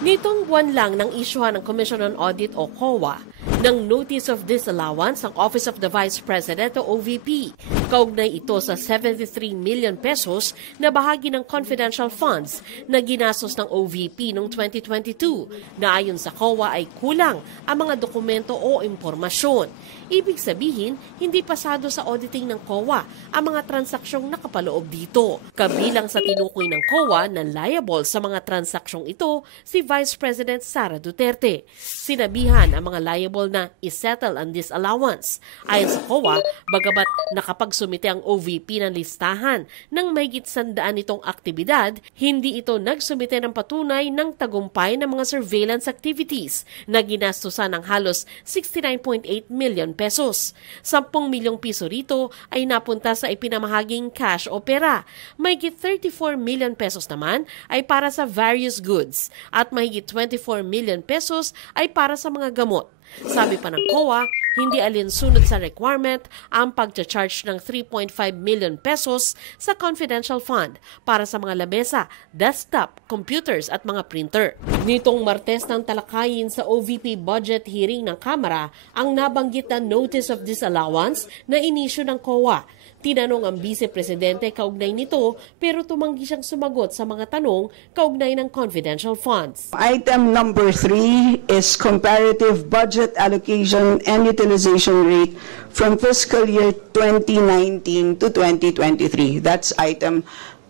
Nitong buwan lang nang isyuhan ng Commission on Audit o COA ng Notice of Disallowance ang Office of the Vice President o OVP. Kaugnay ito sa 73 million pesos na bahagi ng confidential funds na ginastos ng OVP noong 2022 na ayon sa COA ay kulang ang mga dokumento o impormasyon. Ibig sabihin, hindi pasado sa auditing ng COA ang mga transaksyong nakapaloob dito. Kabilang sa tinukoy ng COA na liable sa mga transaksyong ito si Vice President Sara Duterte. Sinabihan ang mga liable na isettle ang disallowance. Ayon sa COA, bagamat nakapagsumite ang OVP ng listahan ng mahigit 100 nitong aktibidad, hindi ito nagsumite ng patunay ng tagumpay ng mga surveillance activities na ginastusan ng halos 69.8 million pesos. 10 milyong piso rito ay napunta sa ipinamahaging cash o pera. Mahigit 34 million pesos naman ay para sa various goods at mahigit 24 million pesos ay para sa mga gamot. Sabi pa ng COA, hindi alinsunod sa requirement ang pagcha-charge ng 3.5 million pesos sa confidential fund para sa mga lamesa, desktop, computers at mga printer. Nitong Martes ng talakayin sa OVP budget hearing ng Kamara ang nabanggit na Notice of Disallowance na inisyu ng COA. Tinanong ang Vice Presidente kaugnay nito pero tumanggi siyang sumagot sa mga tanong kaugnay ng confidential funds. Item number 3 is comparative budget allocation and utilization rate from fiscal year 2019 to 2023. That's item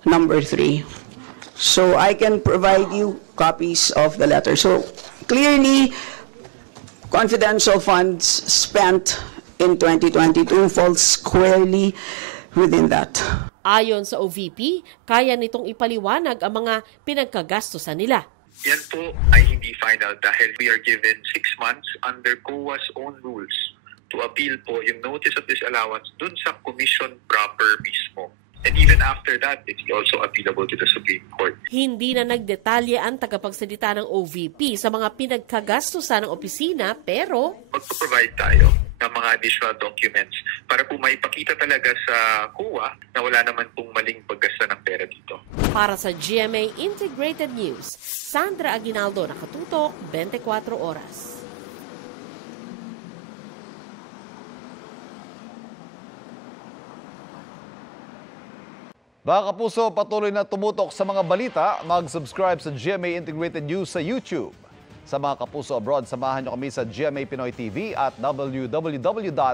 number 3. So I can provide you copies of the letter. So clearly, confidential funds spent in 2022 falls squarely within that. Ayon sa OVP, kaya nitong ipaliwanag ang mga pinagkagastusan nila. Yan po ay hindi final dahil we are given 6 months under COA's own rules to appeal po yung notice of disallowance dun sa commission proper mismo. And even after that, it's also appealable to the Supreme Court. Hindi na nagdetalye ang tagapagsalita ng OVP sa mga pinagkagastusan ng opisina pero magpo-provide tayo ng mga additional documents para po maipakita talaga sa COA na wala naman pong maling paggasta ng pera dito. Para sa GMA Integrated News, Sandra Aguinaldo, nakatutok 24 oras. Mga kapuso, patuloy na tumutok sa mga balita. Mag-subscribe sa GMA Integrated News sa YouTube. Sa mga kapuso abroad, samahan niyo kami sa GMA Pinoy TV at www.gmanews.tv.